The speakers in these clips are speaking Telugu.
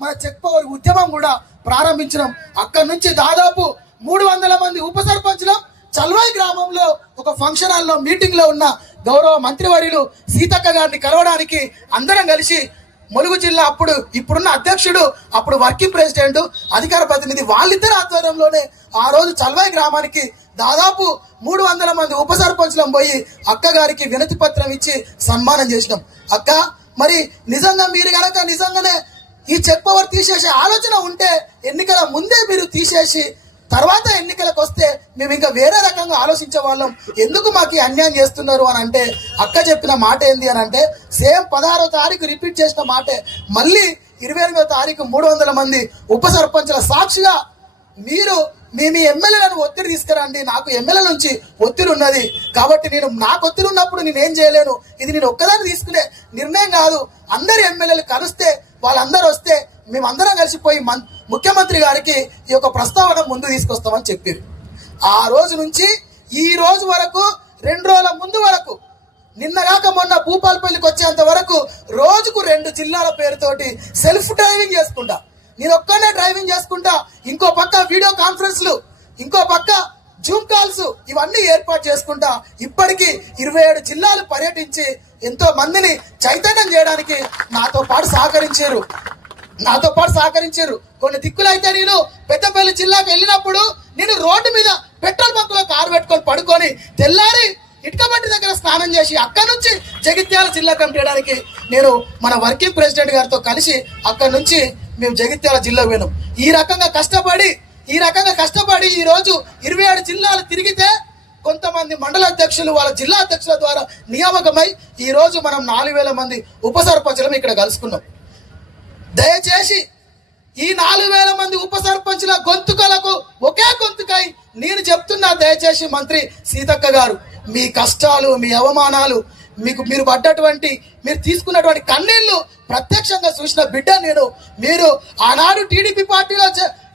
మన చెక్ పవర్ ఉద్యమం కూడా ప్రారంభించినాం. అక్కడి నుంచి దాదాపు 300 మంది ఉప సర్పంచులు చల్వాయి గ్రామంలో ఒక ఫంక్షన్ హాల్లో మీటింగ్ లో ఉన్న గౌరవ మంత్రివర్యులు సీతక్క గారిని కలవడానికి అందరం కలిసి ములుగు జిల్లా ఇప్పుడున్న అధ్యక్షుడు, అప్పుడు వర్కింగ్ ప్రెసిడెంట్, అధికార ప్రతినిధి వాళ్ళిద్దరి ఆధ్వర్యంలోనే ఆ రోజు చల్వాయి గ్రామానికి దాదాపు 300 మంది ఉప సర్పంచులం పోయి అక్క గారికి వినతి పత్రం ఇచ్చి సన్మానం చేసినాం. అక్క, మరి నిజంగా మీరు గనక నిజంగానే ఈ చెక్ పవర్ తీసేసే ఆలోచన ఉంటే ఎన్నికల ముందే మీరు తీసేసి తర్వాత ఎన్నికలకు వస్తే మేము ఇంకా వేరే రకంగా ఆలోచించే వాళ్ళం. ఎందుకు మాకు అన్యాయం చేస్తున్నారు అని అంటే అక్క చెప్పిన మాట ఏంది అని అంటే సేమ్ 16వ తారీఖు రిపీట్ చేసిన మాటే మళ్ళీ 28వ తారీఖు 300 మంది ఉప సర్పంచుల సాక్షిగా మీరు మీ ఎమ్మెల్యేలను ఒత్తిడి తీసుకురండి, నాకు ఎమ్మెల్యే నుంచి ఒత్తిడి ఉన్నది కాబట్టి నాకు ఒత్తిడి ఉన్నప్పుడు నేనేం చేయలేను, ఇది నేను ఒక్కదాన్ని తీసుకునే నిర్ణయం కాదు, అందరి ఎమ్మెల్యేలు కలిస్తే వాళ్ళందరూ వస్తే మేమందరం కలిసిపోయి ముఖ్యమంత్రి గారికి ఈ యొక్క ప్రస్తావన ముందు తీసుకొస్తామని చెప్పారు. ఆ రోజు నుంచి ఈ రోజు వరకు 2 రోజుల ముందు వరకు నిన్నగాక మొన్న భూపాలపల్లికి వచ్చేంత వరకు రోజుకు 2 జిల్లాల పేరుతోటి సెల్ఫ్ డ్రైవింగ్ చేసుకుంటా, నేను ఒక్కనే డ్రైవింగ్ చేసుకుంటా, ఇంకో పక్క వీడియో కాన్ఫరెన్స్లు, ఇంకో పక్క జూమ్ కాల్స్, ఇవన్నీ ఏర్పాటు చేసుకుంటా ఇప్పటికీ 27 జిల్లాలు పర్యటించి ఎంతో మందిని చైతన్యం చేయడానికి నాతో పాటు సహకరించారు. కొన్ని దిక్కులైతే నేను పెద్దపల్లి జిల్లాకు వెళ్ళినప్పుడు నేను రోడ్డు మీద పెట్రోల్ బంకులో కారు పెట్టుకొని పడుకొని తెల్లారి ఇటుకబట్టి దగ్గర స్నానం చేసి అక్కడి నుంచి జగిత్యాల జిల్లా కమిటీయడానికి నేను మన వర్కింగ్ ప్రెసిడెంట్ గారితో కలిసి అక్కడి నుంచి మేము జగిత్యాల జిల్లాకు పోయినాం. ఈ రకంగా కష్టపడి ఈ రోజు 27 జిల్లాలు తిరిగితే కొంతమంది మండల అధ్యక్షులు వాళ్ళ జిల్లా అధ్యక్షుల ద్వారా నియామకమై ఈ రోజు మనం 4000 మంది ఉప సర్పంచులను ఇక్కడ కలుసుకున్నాం. దయచేసి ఈ 4000 మంది ఉప సర్పంచుల గొంతుకలకు ఒకే గొంతుకై నేను చెప్తున్నా, దయచేసి మంత్రి సీతక్క గారు, మీ కష్టాలు, మీ అవమానాలు, మీరు పడ్డటువంటి, మీరు తీసుకున్నటువంటి కన్నీళ్లు ప్రత్యక్షంగా చూసిన బిడ్డ నేను. మీరు ఆనాడు టీడీపీ పార్టీలో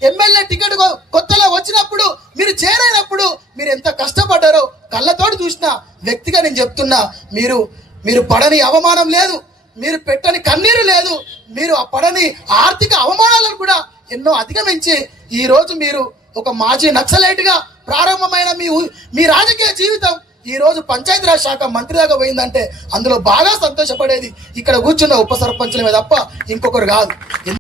ఎమ్మెల్యే టికెట్ కొత్తలో వచ్చినప్పుడు, మీరు చేరైనప్పుడు మీరు ఎంత కష్టపడ్డారో కళ్ళతోటి చూసిన వ్యక్తిగా నేను చెప్తున్నా. మీరు పడని అవమానం లేదు, మీరు పెట్టని కన్నీరు లేదు, మీరు ఆ పడని ఆర్థిక అవమానాలను కూడా ఎన్నో అధిగమించి ఈ రోజు మీరు ఒక మాజీ నక్సలైట్ గా ప్రారంభమైన మీ రాజకీయ జీవితం ఈ రోజు పంచాయతీరాజ్ శాఖ మంత్రి దాకా పోయిందంటే అందులో బాగా సంతోషపడేది ఇక్కడ కూర్చున్న ఉప సర్పంచులమే తప్ప ఇంకొకరు కాదు.